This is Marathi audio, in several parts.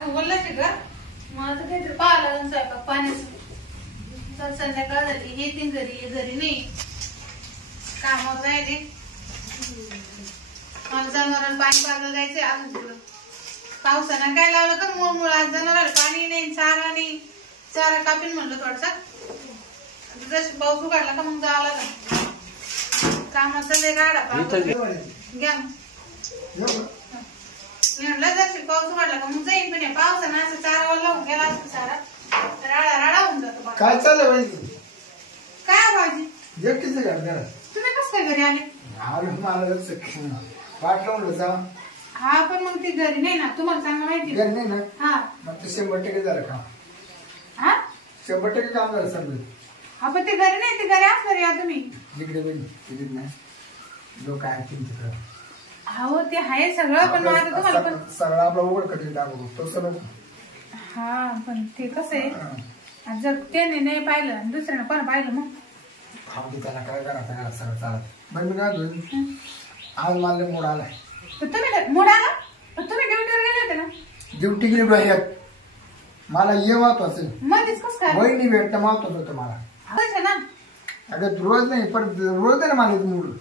बोललाच का मला तर काहीतरी पाहिलं स्वयंपाक पाण्याचं संध्याकाळ झाली येतील घरी घरी नाही कामावर जायचे मला जनावरांना पाणी पाजायला जायचे अजून तिकडं पावसानं काय लावलं का मूळ आज जनावरांना पाणी नाही चारा कापीन म्हणलं थोडसा जस पाऊस उघडला का मग जावं लागलं कामाचा लय राडा घ्या म्हणलं जर पाऊस उघडला का मग जाईन पण पावसानं असं चारावर लावून गेला असतं सारा राडा होऊन जातो काय चाललंय काय भाजी एकटीच घर तुम्ही कसं काय घरी आले वाट लावून जा हा पण मग ती घरी नाही ना तुम्हाला चांगलं माहिती घरी नाही ना हा मग ते 100% झालं काम हा 100% काम झालं समजा हा पण ते घरी नाही ते घरी असणार या तुम्ही इकडे बघ नाही लोक ऐकतील तिकडं हो ते आहे सगळं पण माझं तुम्हाला पण सगळं आपला उघड कठीण टाकू तसं नको हा पण ते कसं आहे जर त्याने नाही पाहिलं आणि दुसऱ्यानं पण पाहिलं मग त्याला काय करा सगळं चालत बरं मी काय धुईन आज मला मूड आलाय तुम्ही मूड आला पण तुम्ही ड्युटीवर गेले होते ना ड्युटी गेली बाहेर मला ये महत्वाचं मध्येच कसं काय वहिनी भेटणं महत्वाचं होतं मला ना अगं रोज नाही पण रोज आहे ना मला मूड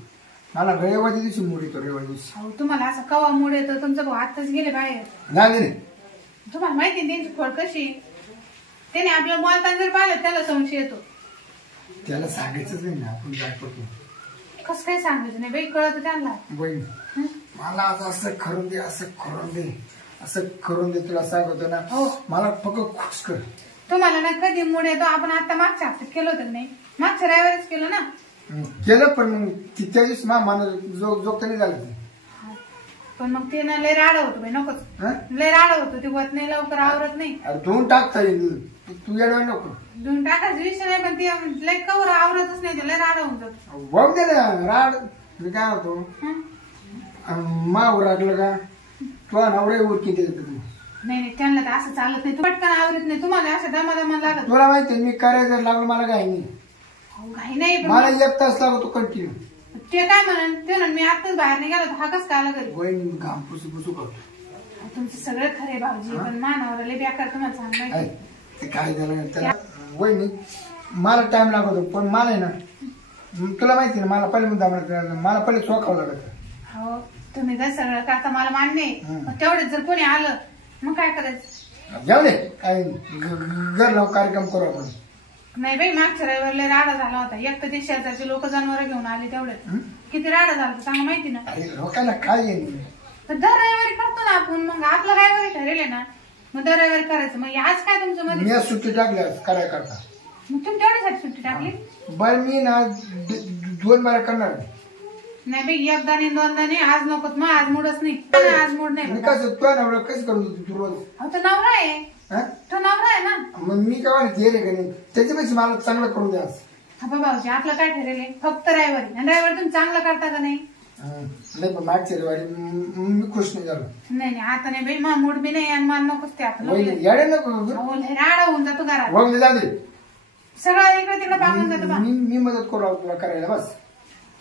मला रविवारी दिवशी मूड येतो रविवारी दिवशी तुम्हाला असं कवा मूड येतो तुमचं भाऊ आताच गेले बाहेर नाही तुम्हाला माहिती त्यांची खोड कशी त्याने आपल्याला बोलताना जर पाहिलं त्याला संशय येतो त्याला सांगायचंच नाही ना आपण काय करतो कसं काय सांगायचं नाही बाई कळत त्यांना बहीण मला आज असं करून दे असं करून दे तुला सांगतो ना हो मला फक्त खुश कर तुम्हाला ना कधी मूड येतो आपण आता मागच्या हप्त्यात केलं होतं नाही मागच्या रविवारीच केलं ना केलं पण मग त्या दिवशी मला जोगत नाही झालं ते पण मग ते ना लय राडा होतो बाई नकोच लय राडा होतो ते होत नाही लवकर आवरत नाही धुवून टाकता येईल तू येणार नको धुवून टाकायचा विषय नाही पण ते लय कवर आवरतच नाही ते लय राडा होऊन जातो बघ दे ना राड मी काय होतो मावर लागलं का तुला नवरे उरकी देत नाही त्यांना तर असं चालत नाही पटकन आवरत नाही तुम्हाला असं दमा लागत तुला माहिती मी करायचं लागलं मला काय नाही नाही मला 1 तास लागतो कंटिन्यू ते काय म्हणून ते ना मी आताच बाहेर नाही गेलो हा कस काय आला घरी घाम पुसू करतो तुमचं सगळं खरे भाऊजी पण मानावर लय बेकार तुम्हाला सांग ते काय झालं त्याला वहिनी मला टाइम लागतो पण मला आहे ना तुला माहिती ना मला पहिले मला पहिले चोखावं लागत हो तुम्ही जर सगळं करता मला मान्य आहे तेवढेच जर कोणी आलं मग काय करायचं जाऊ दे काय घर लाव कार्यक्रम करू आपण नाही बाई मागच्या रविवारला राडा झाला होता एक तर ते शेजारचे लोक जनावर घेऊन आले तेवढे किती राडा झाला सांगा माहिती ना लोकांना काय येईल दर रविवारी करतो ना आपण मग आपलं रविवारी ठरेल ना मग दर रविवारी करायचं मग आज काय तुमचं मध्ये मी सुट्टी टाकली कराय करता मग तुम्ही तेवढ्यासाठी सुट्टी टाकली बरं मी ना 2 बारा करणार नाही बाई एकदा नाही दोनदा नाही आज नकोच मग आज मूडच नाही आज मूड नाही कसं तुला नवरा कसं करू तू रोज तो नवरा आहे तो नवरा आहे ना मग मी काय गेले का नाही त्याच्यापेक्षा मला चांगलं करून द्या हा भाऊजी आपलं काय ठरेल फक्त रविवारी आणि रविवारी तुम्ही चांगलं करता का नाही नाही पण मागच्या रविवारी मी खुश नाही झालो नाही आता नाही बाई मा मूड बी नाही आणि मला नकोच ते आपलं येडे नको राडा होऊन जातो घरात वगैरे जाते सगळं इकडे तिकडे पाहून जातो मी मदत करू तुला करायला बस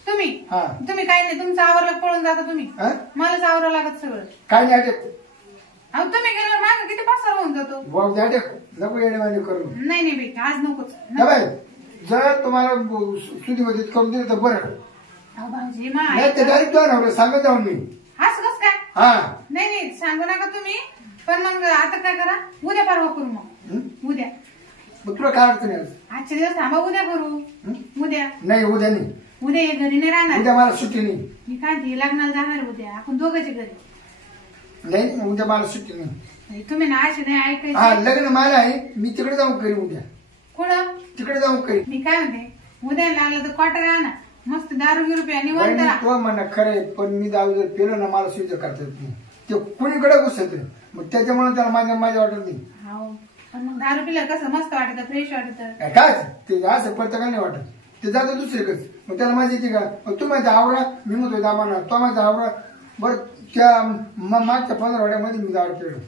तुम्ही काय नाही तुमचं आवरलं पळून जाता तुम्ही मलाच आवरावं लागत सगळं काय नाही अहो तुम्ही गेल्यावर माझं किती पासर होऊन जातो नको येणेवाणी करू नाही बाई आज नकोच जर तुम्हाला सुधीमध्ये करून दिलं तर बरं भाऊजी डायरेक्ट नव्हतं सांगत जाऊन मी असं कस काय नाही सांगू नका तुम्ही पण मग आता काय करा उद्या परवा करू मग उद्या तुला काय अडचण आहे आजचे दिवस थांबा उद्या करू उद्या उद्या नाही उद्या घरी नाही राहणार उद्या मला सुट्टी नाही मी काय लग्नाला जाणार उद्या आपण दोघांच्या घरी नाही उद्या मला सुट्टी नाही तुम्ही ना असे नाही ऐकायचं लग्न मला आहे मी तिकडे जाऊन करीन उद्या कुठं तिकडे जाऊन करीन मी काय म्हणते उद्या लागलं तर क्वार्टर आणा मस्त दारू रुपये निवंत तो म्हणा खरंय पण मी दारू जर पेलं ना मला सुविधा करता येत नाही ते कुणीकडे घुसत मग त्याच्यामुळे त्याला माझ्या वाटत नाही पण मग दारू पिला कसं मस्त वाटत फ्रेश वाटत काय ते असं पडतं का नाही वाटत ते जातं दुसरीकडे मग त्याला माझी येते का मग तू माझा आवरा मी म्हणतो दामाना तो माझा आवरा बरं त्या मागच्या 15 वाड्यामध्ये मी दारू पेलो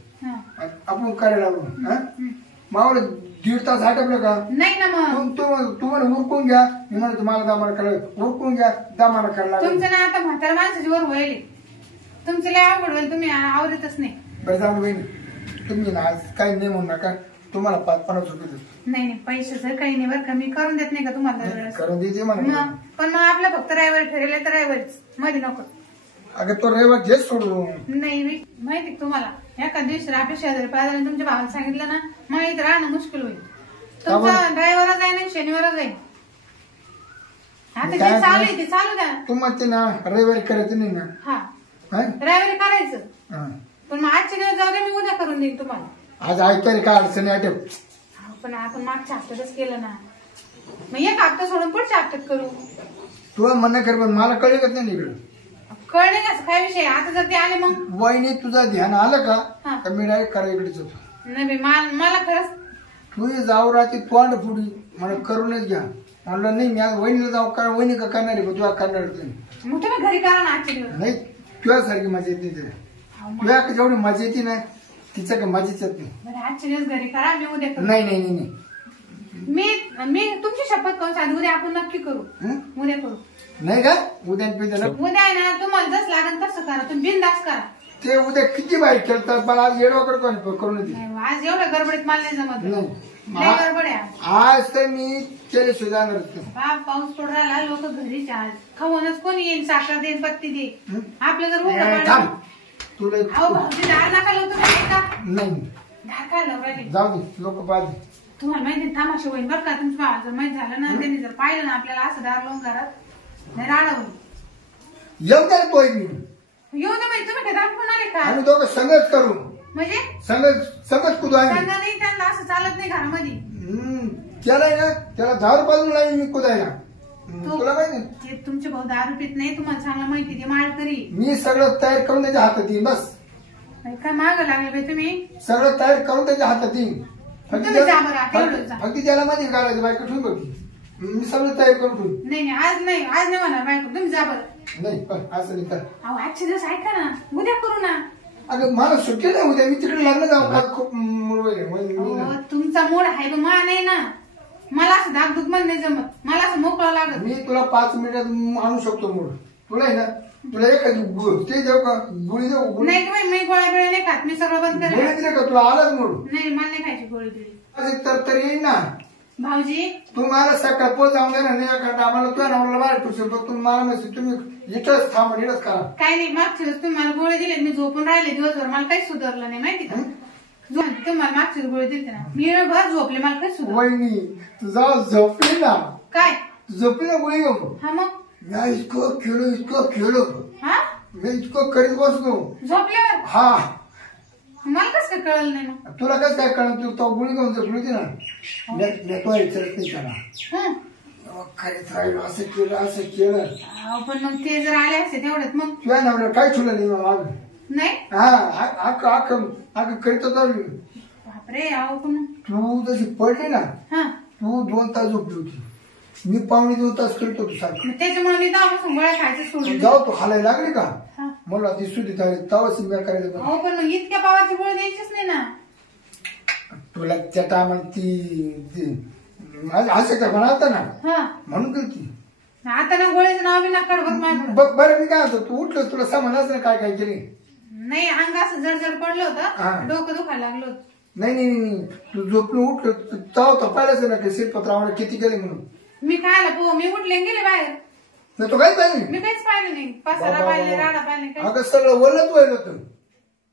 आपण करायला लागलो मावळ 1.5 तास हटवलं का नाही ना मग तू मला उरकून घ्या मी म्हणतो मला दामाना करायला उरकून घ्या दामाना करायला तुमचं ना आता म्हातारा माणसाची वर होईल तुमचं लय आवड होईल तुम्ही आवडतच नाही बरं जाऊन बहिणी तुम्ही ना आज काही नाही म्हणू नका, तुम्हाला 5-50 रुपये देतो. नाही पैशाचं काही नाही बरं का, मी करून देत नाही का तुम्हाला. करून देते म्हणा. मग पण मग आपलं फक्त रविवारी ठरेल तर रविवारीच, मध्ये नको. अगं तो रविवार घेच सोडू. नाही माहिती तुम्हाला, एका दिवशी आपल्या शेजारी पाहिजे तुमच्या भावाला सांगितलं ना, मग इथं राहणं मुश्किल होईल. तुमचा ड्रायव्हरच आहे ना, शनिवारच आहे. आता जे चालू आहे ते चालू द्या. तुम्हाला ते ना रविवारी करायचं नाही ना. हा रविवारी करायचं, पण मग आजचे दिवस जाऊ दे, मी उद्या करून देईन तुम्हाला. आज ऐकायला काय अडचणी आठव. पण आपण मागच्या हप्त्यातच केलं ना, मग एक हप्ता सोडून पुढच्या हप्त्यात करू. तुला म्हणणं कर, पण मला कळलं नाही इकडं. कळणे कसं काय विषय, आता जर ते आले मग वहिनी तुझा ध्यान आलं का मी डायरेक्ट करा इकडेच होतो. नाही मला खरंच तू जाऊ राहते तोंड फुडी मला करूनच घ्या. म्हणलं नाही मी आज वहिनीला जाऊ का, वहिनी का करणार आहे, तुला करणार मग तुम्ही घरी करा ना आजच्या दिवस. नाही तुझ्यासारखी मजा येत नाही. तुझ्या जेवढी मजा येते ना तिच्या का मजाच येत नाही. आजच्या दिवस घरी करा, मी उद्या करू. नाही नाही नाही मी तुमची शपथ करून सांगते, उद्या आपण नक्की करू. उद्या करू. नाही का उद्या उद्या आहे ना, तुम्हाला जस लागेल तसं करा, तुम्ही बिनधास्त करा. ते उद्या किती बाहेर खेळतात, मला आज येडवा करतो करून आज एवढ्या गडबडीत मला नाही जमत. नाही गडबड आहे आज तर मी केले सुधारणार. पाऊस पडून राहिला, लोक घरीच आज खाऊनच कोणी येईल, साखर देईन, पत्ती दे. आपलं जर तुला दार नका लावतो का, नाही दार काय लावले जाऊ दे, लोक पाहते. तुम्हाला माहिती तमाशा होईल बरं का, तुमच्या भावाला जर माहित झालं ना, त्यांनी जर पाहिलं ना आपल्याला असं दार लावून घरात, नाही राडा होईल. येऊ द्या तो येऊ दे म्हणजे तुम्ही काय दाखवून आले का, आम्ही दोघं संगत करू. म्हणजे संगत कुदू आहे. नाही त्यांना असं चालत नाही घरामध्ये. त्याला ना त्याला 10 रुपये लागेल मी कुदायला. तुला माहिती ते तुमचे भाऊ दारू पित नाही, तुम्हाला चांगलं माहिती, ते माळकरी. मी सगळं तयार करून त्याच्या हातात येईन. बस काय माग लागले बाई तुम्ही, सगळं तयार करून त्याच्या हातात येईन. फक्त त्याला माहिती घालायचं बायको ठेवून बघ, मी सगळं तयार करून ठेवून. नाही आज नाही म्हणा बायको, तुम्ही जा बरं. नाही असं नाही कर. आजचे दिवस ऐका ना, उद्या करू ना. अगं मला सुट्टी नाही उद्या, मी तिकडे लग्न जाऊ. खूप तुमचा मूड आहे पण मा नाही ना, मला असं धाकधूक मध्ये नाही जमत, मला असं मोकळा लागत. मी तुला 5 मिनिटात आणू शकतो मूड. तुला आहे ना, तुला एखादी ते देऊ का, गोळी देऊ? नाही मी गोळ्या बिळ्या नाही खात, मी सगळं बंद करेन. गोळी दिली का तुला आलाच मूड? नाही मला नाही खायची गोळी बिळी. तर येईन ना भाऊजी. तुम्हाला सकाळ पोच जाऊन द्या ना, नाही कारण आम्हाला तुझ्या नवऱ्याला बाहेर ठेवशील, तुम्हाला माहिती तुम्ही इथंच थांबा, इथंच करा. काही नाही, मागच्या दिवस तुम्ही मला गोळी दिले, मी झोपून राहिले दिवसभर, मला काही सुधारलं नाही माहिती का. तुम्हाला मागची गोळी दिली ना, मी भर झोपले, मला काही सुधारलं. वहिनी तुझा झोपली ना, काय झोपली ना गोळी घेऊन. हा मग मी इतकं खेळलो हा, मी इतकं करीत बसलो झोपल्यावर. हा मला कसं काय कळलं नाही मग. तुला कसं काय कळलं, तू तो गोळी घेऊन झोपली होती ना. खरेच राहिलो, असं केलं. पण मग ते जर आले असते तेवढ्यात मग तुझ्या नवऱ्याला काय ठेवलं नाही मला. नाही हा करीत होता. बापरे. अहो पण तू जशी पडली ना, हा तू 2 तास झोपली होती, मी 2.25 तास करीत होतो सारखं. त्याच्यामुळे मी तेव्हापासून गोळ्या खायचं सोडून. जाऊ तू हालायला लागली का, मला ती सुधी तवा सिंगर करायचं. हो पण मग इतक्या पावाची गोळी द्यायचीच नाही ना तुला. त्या टायमाला ती असं का म्हणा ना, म्हणून ती आता ना गोळीचं नाव बी नका बरं. मी काय होतो, तू उठलं तुला समजलंच ना काय काय केली. नाही अंग असं जड पडलं होतं, डोकं दुखायला लागलं होतं. नाही तू झोपलं उठलं तेव्हा तपायलाच ना की शिरपत्रावर किती गेले म्हणून. मी खायला मी उठले गेले बाहेर. नाही तो काहीच पाहिजे, मी काहीच पाहिलं नाही. पसारा पाहिले, राडा पाहिले, अगं सगळं वळत व्हायला होतं.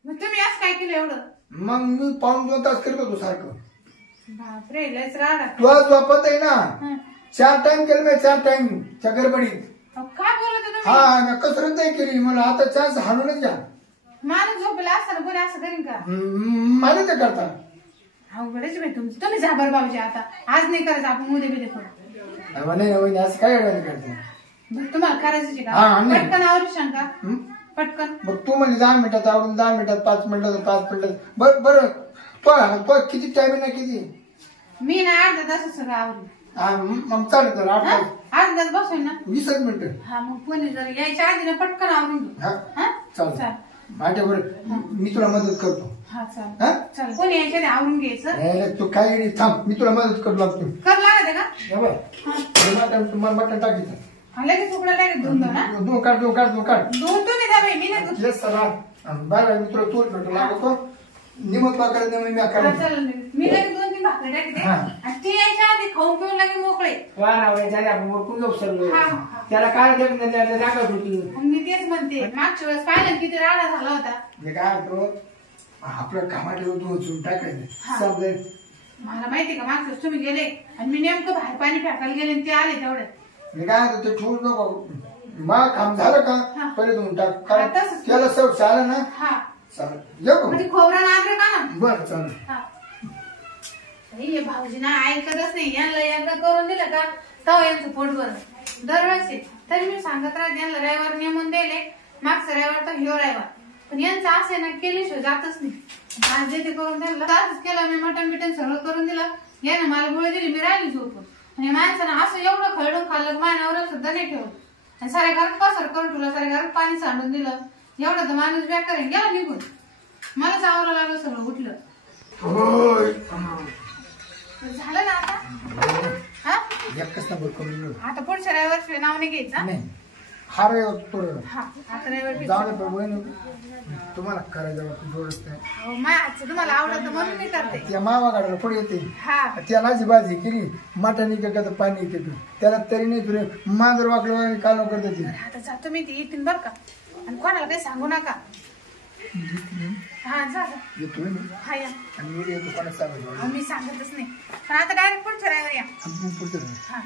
मग तुम्ही असं काय केलं एवढं. मग मी 2.25 तास करत होतो सारखं. बापरे लयच राडा. तुला झोपत आहे ना, 4 टाइम केलं मी, 4 टाइम च्या गडबडीत. काय बोलत तुम्ही. हा मी कसरत नाही केली, मला आता 4 हाणूनच घ्या. माणूस झोपला असताना कोणी असं करीन का. मला ते करता अवघडच भाई तुमचं. तुम्ही जा बरं भाऊजी, आता आज नाही करायचं, आपण उद्या बिद्या करू. नाही असं काय अडवायला करते. तुम्हाला करायचं का पटकन आवरू शंका पटकन. मग तू म्हणजे 10 मिनिटात आवडून 10 मिनिटात 5 मिनिटात 5 मिनिटात बरं तो किती टाइम आहे ना किती. मी ना अर्धा तास सगळं आवडलं. मग चालेल 8 तास बसून ना 20 मिनिटं. हा मग कोणी जर यायच्या आधी ना पटकन आवरून घेऊ. चालेल माझ्या बरं, मी तुला मदत करतो. हा चालेल कोणी यायच्या आधी आवरून घ्यायचं. तू काय थांब, मी तुला मदत करू लागतो. कर लागत का तुम्हाला मटण टाकीचं लगेच उकडा लागेल. दोन काढ तुम्ही द्या मी नाही सरा. बरं मी तुला तूर भेटू लागतो. निमत पाकड मी हा, करायचं चालेल. मी लगेच 2-3 भाकरी टाकते हा. आणि ती यायच्या आधी खाऊन पिऊन लगे मोकळे. आपण ओळखून जाऊ सर्व हा, हा. त्याला काय दाखवत होती मग मी तेच म्हणते मागच्या वेळेस पाहिलं ना किती राडा झाला होता. मी काय म्हणतो आपलं कामात धुवून हा. टाकायचं समजेल. मला माहिती का मागच्या वेळेस तुम्ही गेले आणि मी नेमकं बाहेर पाणी फेकायला गेले आणि ते आले तेवढ्यात. मी काय म्हणतो ते ठेवून नको मग काम झालं हा. का पहिले धुवून टाक हा, कारण तसंच. त्याला सब चालेल ना हा चालेल येऊ म्हणजे खोबरं नागरे का ना. बरं चालेल. हा. हे भाऊजी ना ऐकतच नाही. यांना एकदा करून दिलं का तव यांचं पोट भरलं दरवेळेस आहे. तरी मी सांगत राहते यांना रविवार नेमून द्यायले. मागचा रविवार तर ह्यो रविवार पण यांचं असं आहे ना केल्याशिवाय जातच नाही. आज जे ते करून द्यायला असंच केलं. मी मटण बिटन सगळं करून दिलं. यानं मला गोळी दिली मी राहिली झोपून आणि माणसानं असं एवढं खरडून खाल्लं मानावर सुद्धा नाही ठेवलं आणि सारे घरात पसर करून ठेवलं. सारे घरात पाणी सांडून दिलं. एवढं तर माणूस बेकार आहे गेला निघून. मलाच आवरा लागलं सगळं उठलं. होय झालं ना आता. हा एकच नंबर करून घेऊ. आता पुढच्या रविवार नाव नाही घ्यायचं. नाही हा रे थोडं हा आता रविवार जाऊ दे पण वहिनी, तुम्हाला करायचं जोडच नाही. हो माझं तुम्हाला आवडतं म्हणून मी करते. त्या मामाकडे पुढे येते हा त्याला जी भाजी केली मटण इकडे का पाणी इकडे त्याला तरी नाही तुरे मांजर वाकडं काल करते ती. आता जातो मी ती येतील बरं का आणि कोणाला काही सांगू नका. हा जा जा. येतो हा या आणि मी येतो कोणाला सांगायचं अहो, मी सांगतच नाही पण आता डायरेक्ट पुढच्या रविवार या. पुढचं हा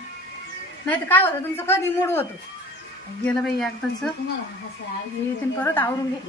नाही तर काय होतं तुमचं कधी मूड होतो. गेलं बाई एकदाच येतील परत आवरून घे.